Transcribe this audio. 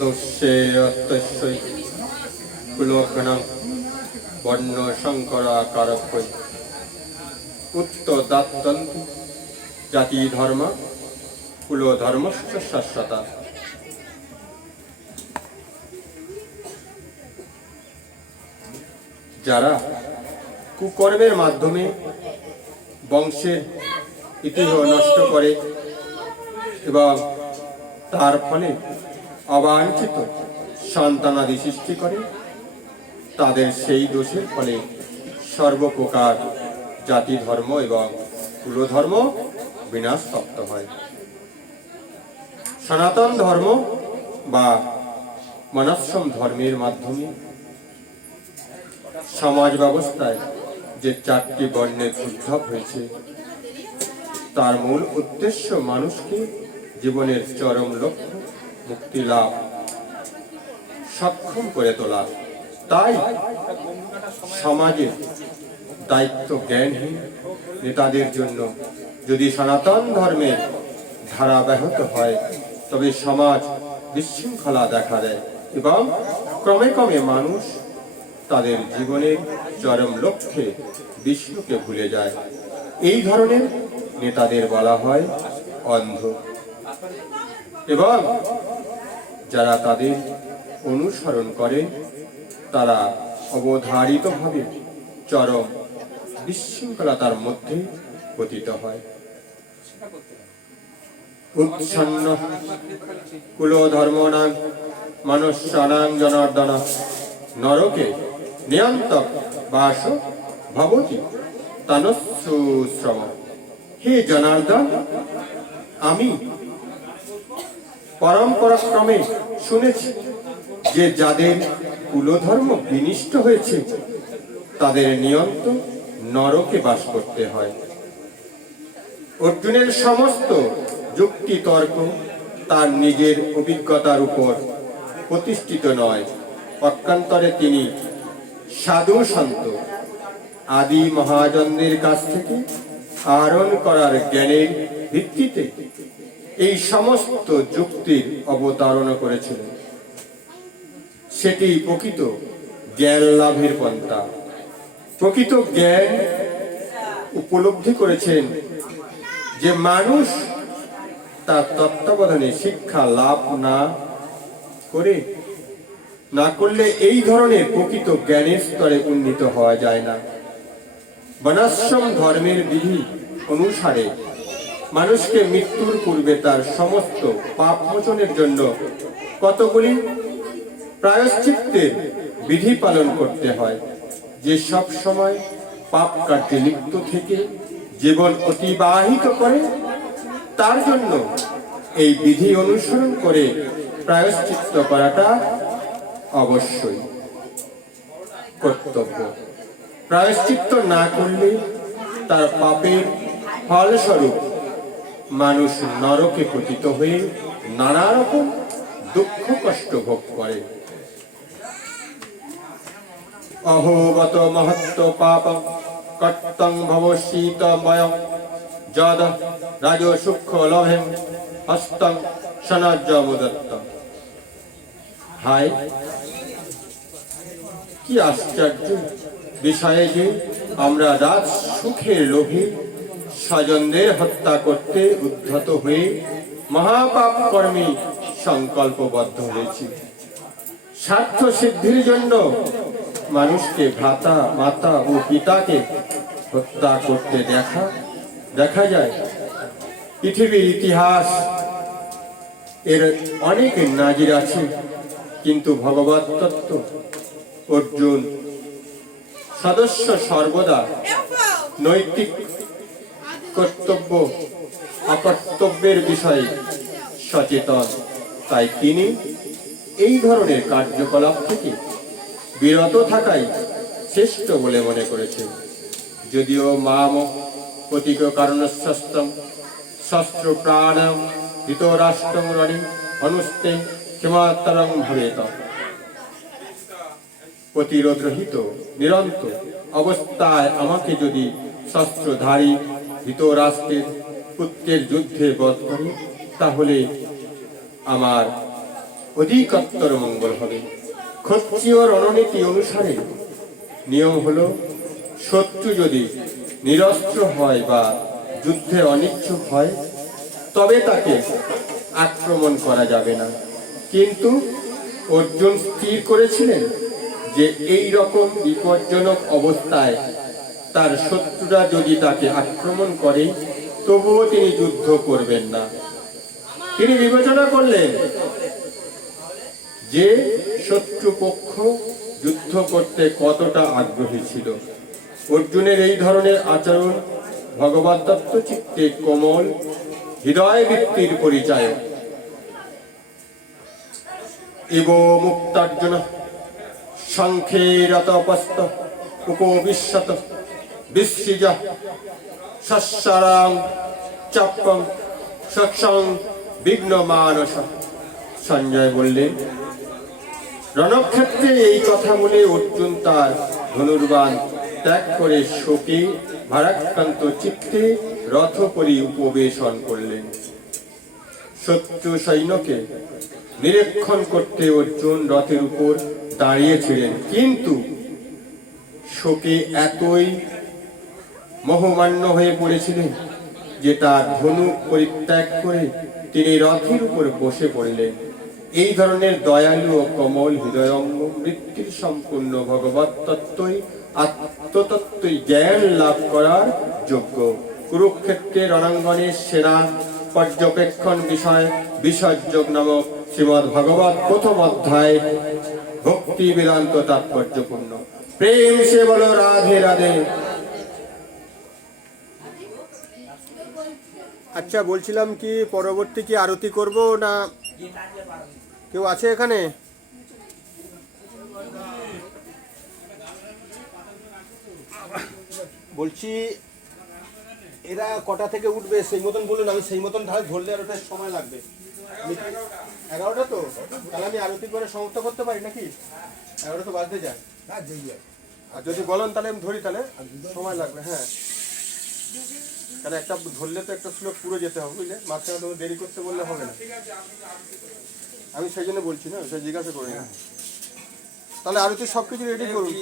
তস্যে অত্যস্যই কুলোঘ্নং বর্ণ শঙ্করাকারক্যই উত্তদাত্তন্তু জাতি ধর্ম কুলো ধর্মশ্চ শাশ্বতা। যারা কুকর্মের মাধ্যমে বংশের ইতিহ্য নষ্ট করে এবং তার ফলে অবাঞ্ছিত সন্তানাদি সৃষ্টি করে, তাদের সেই দোষের ফলে সর্বপ্রকার জাতি ধর্ম এবং কুলধর্ম বিনাশপ্রাপ্ত হয়। সনাতন ধর্ম বা মনাশ্রম ধর্মের মাধ্যমে সমাজ ব্যবস্থায় যে চারটি বর্ণের উদ্ভব হয়েছে, তার মূল উদ্দেশ্য মানুষকে জীবনের চরম লক্ষ্য মুক্তি লাভ সক্ষম করে তোলা। তাই সমাজের দায়িত্ব জ্ঞানহীন নেতাদের জন্য যদি সনাতন ধর্মের ধারা ব্যাহত হয়, তবে সমাজ বিশৃঙ্খলা দেখা দেয় এবং ক্রমে ক্রমে মানুষ তাদের জীবনের চরম লক্ষ্যে বিষ্ণুকে ভুলে যায়। এই ধরনের নেতাদের বলা হয় অন্ধ, এবং যারা তাদের অনুসরণ করে তারা অবধারিতভাবে চরম বিশৃঙ্খলতার মধ্যে পতিত হয়। উৎসন্ন কুলধর্মনাং মনুষ্যানাং জনার্দন নরকে নিয়ন্তক বাস ভবতি তনুশ্রম। হে জনার্দন, আমি পরম্পরাক্রমে শুনেছি যে যাদের কুলধর্ম বিনষ্ট হয়েছে তাদের নিয়ন্ত নরকে বাস করতে হয়। অর্জুনের সমস্ত যুক্তি তর্ক তার নিজের অভিজ্ঞতার উপর প্রতিষ্ঠিত নয়। পক্ষান্তরে তিনি সাধু সন্ত আদি মহাজনদের কাছ থেকে আহরণ করার জ্ঞানের ভিত্তিতে এই সমস্ত যুক্তির অবতারণা করেছিলেন। সেটি প্রকৃত জ্ঞান লাভের পন্থা। প্রকৃত জ্ঞান উপলব্ধি করেছেন যে মানুষ তার তত্ত্বাবধানে শিক্ষা লাভ না করলে এই ধরনের প্রকৃত জ্ঞানের স্তরে উন্নীত হওয়া যায় না। বনাশ্রম ধর্মের বিধি অনুসারে মানুষকে মৃত্যুর পূর্বে তার সমস্ত পাপ মোচনের জন্য কতগুলি প্রায়শ্চিত্তের বিধি পালন করতে হয়। যে সব সময় পাপ কার্যে লিপ্ত থেকে জীবন অতিবাহিত করে, তার জন্য এই বিধি অনুসরণ করে প্রায়শ্চিত্ত করাটা অবশ্যই কর্তব্য। প্রায়শ্চিত্ত না করলে তার পাপের ফলস্বরূপ মানুষ নরকে পতিত হয়ে নানা রকম দুঃখ কষ্ট ভোগ করে। অহোবত মহত্ব পাপ কর্তং ভবশীতময় যদ রাজ সুখ লভেন হস্তং সনজ্জমুদত্ত। হায়, কি আশ্চর্য বিষয়ে যে আমরা রাজ সুখের লোভে স্বজনদের হত্যা করতে উদ্ধত হয়ে মহাপাপ কর্মে সংকল্পবদ্ধ হয়েছি। স্বার্থ সিদ্ধির জন্য মানুষকে ভ্রাতা মাতা ও পিতাকে হত্যা করতে দেখা যায়। পৃথিবীর ইতিহাস এর অনেক নাজির আছে, কিন্তু ভগবত তত্ত্ব অর্জুন সদস্য সর্বদা নৈতিক কর্তব্য অকর্তব্যের বিষয়ে সচেতন। তাই তিনি এই ধরনের কার্যকলাপ থেকে বিরত থাকাই শ্রেষ্ঠ বলে মনে করেছেন। যদিও মাম প্রতীক কারণস্যস্তম শস্ত্র প্রাণ ধৃতরাষ্ট্রং রণি অনুস্তে কিমাত্তরং ভবেত। প্রতিরোধরহিত নিরন্তর অবস্থায় আমাকে যদি শস্ত্রধারী ধৃতরাষ্ট্রের পুত্রের যুদ্ধে বধ করে, তাহলে আমার অধিকতর মঙ্গল হবে। ক্ষত্রিয় রণনীতি অনুসারে নিয়ম হলো, শত্রু যদি নিরস্ত্র হয় বা যুদ্ধে অনিচ্ছুক হয় তবে তাকে আক্রমণ করা যাবে না। কিন্তু অর্জুন স্থির করেছিলেন যে এই রকম বিপজ্জনক অবস্থায় তার শত্রুরা যদি তাকে আক্রমণ করে তবুও তিনি যুদ্ধ করবেন না। তিনি বিবেচনা করলেন যে শত্রুপক্ষ যুদ্ধ করতে কতটা আগ্রহী ছিল। অর্জুনের এই ধরনের আচরণ ভগবত তত্ত্বচিত্তে কোমল হৃদয় বৃত্তির পরিচয়। ইব মুক্তার্জুন শঙ্খে রতপস্ত উপবিশ্যত বিসৃজ সস্বরাম চাপ্পং সৎসং বিঘ্ন মানস। সঞ্জয় বললেন, রণক্ষেত্রে এই কথা বলে অর্জুন তার ধনুর্বাণ ত্যাগ করে শোকে ভারাক্রান্ত চিত্তে রথপরি উপবেশন করলেন। শত্রু সৈন্যকে নিরীক্ষণ করতে অর্জুন রথের উপর দাঁড়িয়েছিলেন, কিন্তু শোকে এতই মোহমান্য হয়ে পড়েছিলেন যে তার ধনুক পরিত্যাগ করে তিনি রথের উপর বসে পড়লেন। এই ধরনের দয়ালু ও কোমল হৃদয়ঙ্গ বৃত্তির সম্পূর্ণ ভগবত তত্ত্বই আত্মতত্ত্বই জ্ঞান লাভ করার যোগ্য। কুরুক্ষেত্রের রণাঙ্গনের সেনা পর্যবেক্ষণ বিষয় বিসর্যোগ নামক শ্রীমদ্ ভগবত প্রথম অধ্যায় ভক্তি বেদান্ত তাৎপর্যপূর্ণ। প্রেম সে বলো রাধে রাধে। আচ্ছা, বলছিলাম কি পরবর্তী কি আরতি করব না কেউ আছে এখানে? বলছি এরা কটা থেকে উঠবে সেই মতন বলুন, আমি সেই মতন ঢাল ধরলে আর ওটা সময় লাগবে। 11টা তো, তাহলে আমি আরতি করে সমাপ্ত করতে পারি নাকি? 11টা তো বাজতে যায়। আর যদি বলেন তাহলে আমি ধরি, তাহলে সময় লাগবে। হ্যাঁ, কারণ একটা ধরলে তো একটা শ্লোক পুরো যেতে হবে, বুঝলে? মাঝখানে তো দেরি করতে বললে হবে না। আমি সেই জন্য বলছি না, সে জিজ্ঞাসা করি না। তাহলে আরতি সবকিছু রেডি করুন।